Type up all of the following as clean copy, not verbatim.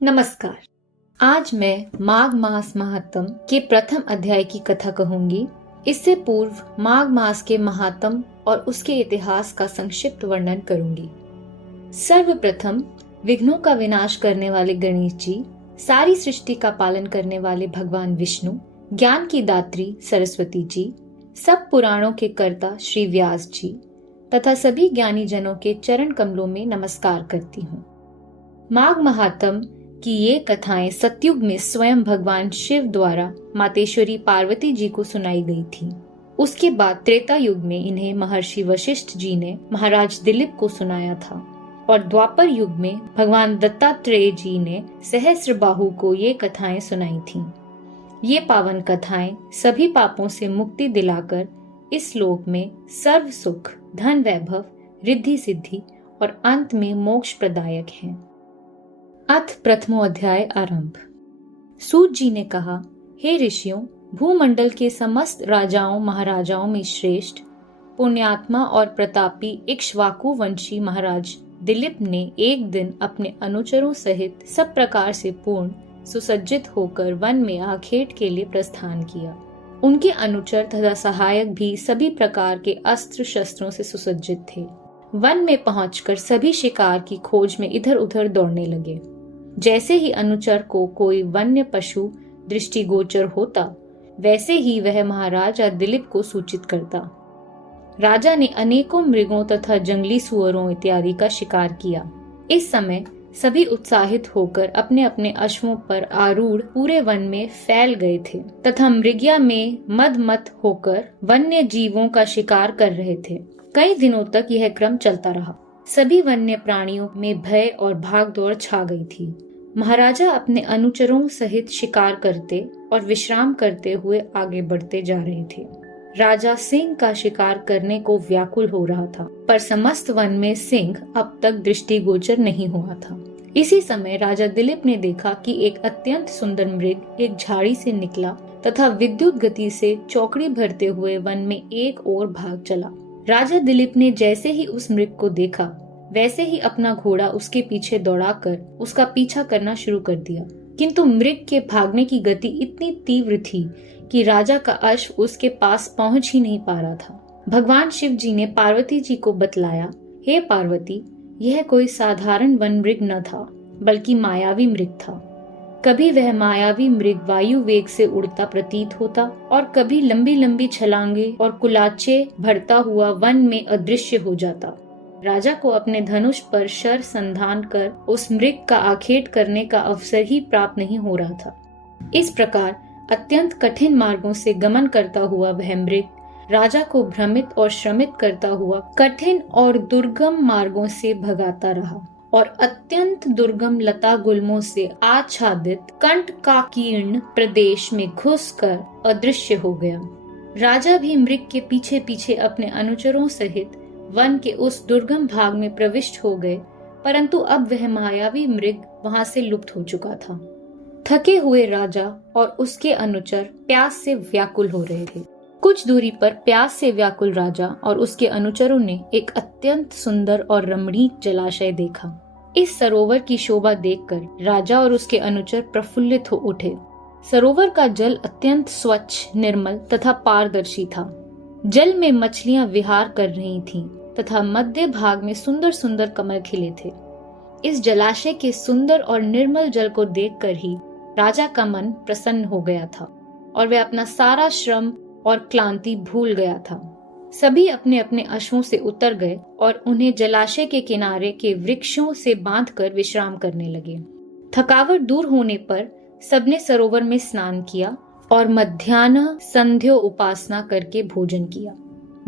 नमस्कार। आज मैं माघ मास महात्म के प्रथम अध्याय की कथा कहूंगी। इससे पूर्व माघ मास के महात्म और उसके इतिहास का संक्षिप्त वर्णन करूंगी। सर्वप्रथम विघ्नों का विनाश करने वाले गणेश जी, सारी सृष्टि का पालन करने वाले भगवान विष्णु, ज्ञान की दात्री सरस्वती जी, सब पुराणों के कर्ता श्री व्यास जी तथा सभी ज्ञानी जनों के चरण कमलों में नमस्कार करती हूँ। माघ महात्म कि ये कथाएं सतयुग में स्वयं भगवान शिव द्वारा मातेश्वरी पार्वती जी को सुनाई गई थी। उसके बाद त्रेता युग में इन्हें महर्षि वशिष्ठ जी ने महाराज दिलीप को सुनाया था और द्वापर युग में भगवान दत्तात्रेय जी ने सहस्त्रबाहु को ये कथाएं सुनाई थीं। ये पावन कथाएं सभी पापों से मुक्ति दिलाकर इस लोक में सर्व सुख, धन वैभव, रिद्धि सिद्धि और अंत में मोक्ष प्रदायक हैं। अथ प्रथमो अध्याय आरंभ। सूत जी ने कहा, हे ऋषियों, भूमंडल के समस्त राजाओं महाराजाओं में श्रेष्ठ पुण्यात्मा और प्रतापी इक्ष्वाकु वंशी महाराज दिलीप ने एक दिन अपने अनुचरों सहित सब प्रकार से पूर्ण सुसज्जित होकर वन में आखेट के लिए प्रस्थान किया। उनके अनुचर तथा सहायक भी सभी प्रकार के अस्त्र शस्त्रों से सुसज्जित थे। वन में पहुंचकर सभी शिकार की खोज में इधर उधर दौड़ने लगे। जैसे ही अनुचर को कोई वन्य पशु दृष्टिगोचर होता, वैसे ही वह महाराजा दिलीप को सूचित करता। राजा ने अनेकों मृगों तथा जंगली सुअरों इत्यादि का शिकार किया। इस समय सभी उत्साहित होकर अपने अपने अश्वों पर आरूढ़ पूरे वन में फैल गए थे तथा मृगया में मदमत होकर वन्य जीवों का शिकार कर रहे थे। कई दिनों तक यह क्रम चलता रहा। सभी वन्य प्राणियों में भय और भागदौड़ छा गई थी। महाराजा अपने अनुचरों सहित शिकार करते और विश्राम करते हुए आगे बढ़ते जा रहे थे। राजा सिंह का शिकार करने को व्याकुल हो रहा था, पर समस्त वन में सिंह अब तक दृष्टिगोचर नहीं हुआ था। इसी समय राजा दिलीप ने देखा कि एक अत्यंत सुंदर मृग एक झाड़ी से निकला तथा विद्युत गति से चौकड़ी भरते हुए वन में एक ओर भाग चला। राजा दिलीप ने जैसे ही उस मृग को देखा, वैसे ही अपना घोड़ा उसके पीछे दौड़ाकर उसका पीछा करना शुरू कर दिया। किंतु मृग के भागने की गति इतनी तीव्र थी कि राजा का अश्व उसके पास पहुंच ही नहीं पा रहा था। भगवान शिव जी ने पार्वती जी को बतलाया, हे पार्वती, यह कोई साधारण वन मृग न था, बल्कि मायावी मृग था। कभी वह मायावी मृग वायु वेग से उड़ता प्रतीत होता और कभी लंबी लंबी छलांगे और कुलाचे भरता हुआ वन में अदृश्य हो जाता। राजा को अपने धनुष पर शर संधान कर उस मृग का आखेट करने का अवसर ही प्राप्त नहीं हो रहा था। इस प्रकार अत्यंत कठिन मार्गों से गमन करता हुआ वह मृग राजा को भ्रमित और श्रमित करता हुआ कठिन और दुर्गम मार्गों से भगाता रहा और अत्यंत दुर्गम लता गुल्मों से आच्छादित कंटकाकीर्ण प्रदेश में घुसकर अदृश्य हो गया। राजा भी मृग के पीछे पीछे अपने अनुचरों सहित वन के उस दुर्गम भाग में प्रविष्ट हो गए, परंतु अब वह मायावी मृग वहां से लुप्त हो चुका था। थके हुए राजा और उसके अनुचर प्यास से व्याकुल हो रहे थे। कुछ दूरी पर प्यास से व्याकुल राजा और उसके अनुचरों ने एक अत्यंत सुंदर और रमणीक जलाशय देखा। इस सरोवर की शोभा देखकर राजा और उसके अनुचर प्रफुल्लित हो उठे। सरोवर का जल अत्यंत स्वच्छ, निर्मल तथा पारदर्शी था। जल में मछलियां विहार कर रही थीं तथा मध्य भाग में सुंदर सुंदर कमल खिले थे। इस जलाशय के सुंदर और निर्मल जल को देखकर ही राजा का मन प्रसन्न हो गया था और वह अपना सारा श्रम और क्लांति भूल गया था। सभी अपने अपने अश्वों से उतर गए और उन्हें जलाशय के किनारे के वृक्षों से बांधकर विश्राम करने लगे। थकावट दूर होने पर सबने सरोवर में स्नान किया और मध्याह्न संध्यो उपासना करके भोजन किया।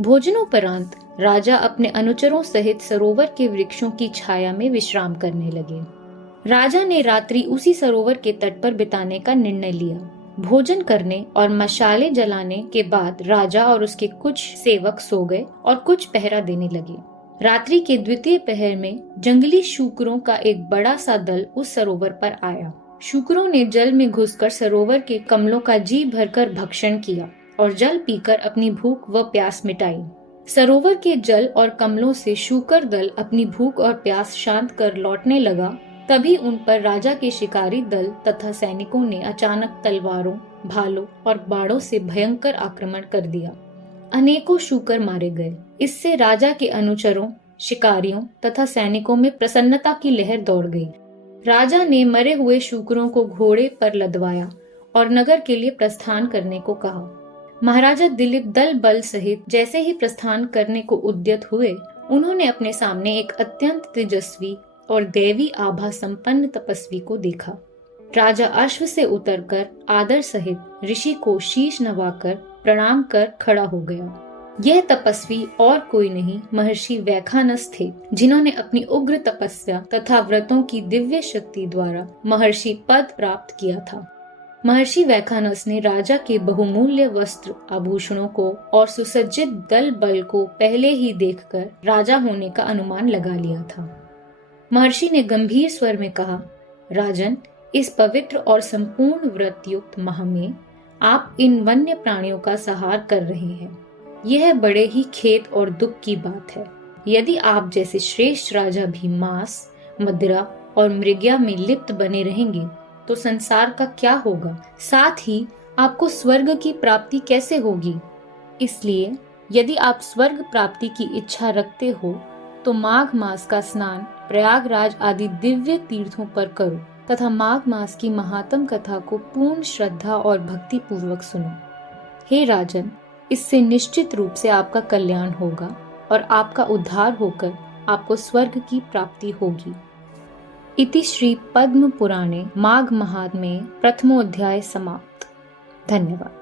भोजनोपरांत राजा अपने अनुचरों सहित सरोवर के वृक्षों की छाया में विश्राम करने लगे। राजा ने रात्रि उसी सरोवर के तट पर बिताने का निर्णय लिया। भोजन करने और मशाले जलाने के बाद राजा और उसके कुछ सेवक सो गए और कुछ पहरा देने लगे। रात्रि के द्वितीय पहर में जंगली शूकरों का एक बड़ा सा दल उस सरोवर पर आया। शूकरों ने जल में घुसकर सरोवर के कमलों का जी भरकर भक्षण किया और जल पीकर अपनी भूख व प्यास मिटाई। सरोवर के जल और कमलों से शूकर दल अपनी भूख और प्यास शांत कर लौटने लगा तभी उन पर राजा के शिकारी दल तथा सैनिकों ने अचानक तलवारों, भालों और बाणों से भयंकर आक्रमण कर दिया। अनेकों शूकर मारे गए। इससे राजा के अनुचरों, शिकारियों तथा सैनिकों में प्रसन्नता की लहर दौड़ गई। राजा ने मरे हुए शूकरों को घोड़े पर लदवाया और नगर के लिए प्रस्थान करने को कहा। महाराजा दिलीप दल बल सहित जैसे ही प्रस्थान करने को उद्यत हुए, उन्होंने अपने सामने एक अत्यंत तेजस्वी और दैवी आभा संपन्न तपस्वी को देखा। राजा अश्व से उतरकर आदर सहित ऋषि को शीश नवाकर प्रणाम कर खड़ा हो गया। यह तपस्वी और कोई नहीं, महर्षि वैखानस थे, जिन्होंने अपनी उग्र तपस्या तथा व्रतों की दिव्य शक्ति द्वारा महर्षि पद प्राप्त किया था। महर्षि वैखानस ने राजा के बहुमूल्य वस्त्र आभूषणों को और सुसज्जित दल बल को पहले ही देखकर राजा होने का अनुमान लगा लिया था। महर्षि ने गंभीर स्वर में कहा, राजन, इस पवित्र और संपूर्ण व्रत युक्त माह में आप इन वन्य प्राणियों का संहार कर रहे हैं। यह बड़े ही खेद और दुख की बात है। यदि आप जैसे श्रेष्ठ राजा भी मांस, मदिरा और मृग्या में लिप्त बने रहेंगे तो संसार का क्या होगा? साथ ही आपको स्वर्ग की प्राप्ति कैसे होगी? इसलिए यदि आप स्वर्ग प्राप्ति की इच्छा रखते हो तो माघ मास का स्नान प्रयागराज आदि दिव्य तीर्थों पर करो तथा माघ मास की महात्म कथा को पूर्ण श्रद्धा और भक्ति पूर्वक सुनो। हे राजन, इससे निश्चित रूप से आपका कल्याण होगा और आपका उद्धार होकर आपको स्वर्ग की प्राप्ति होगी। इति श्री पद्म पुराणे माघ महात्म्ये प्रथमोऽध्याय समाप्त। धन्यवाद।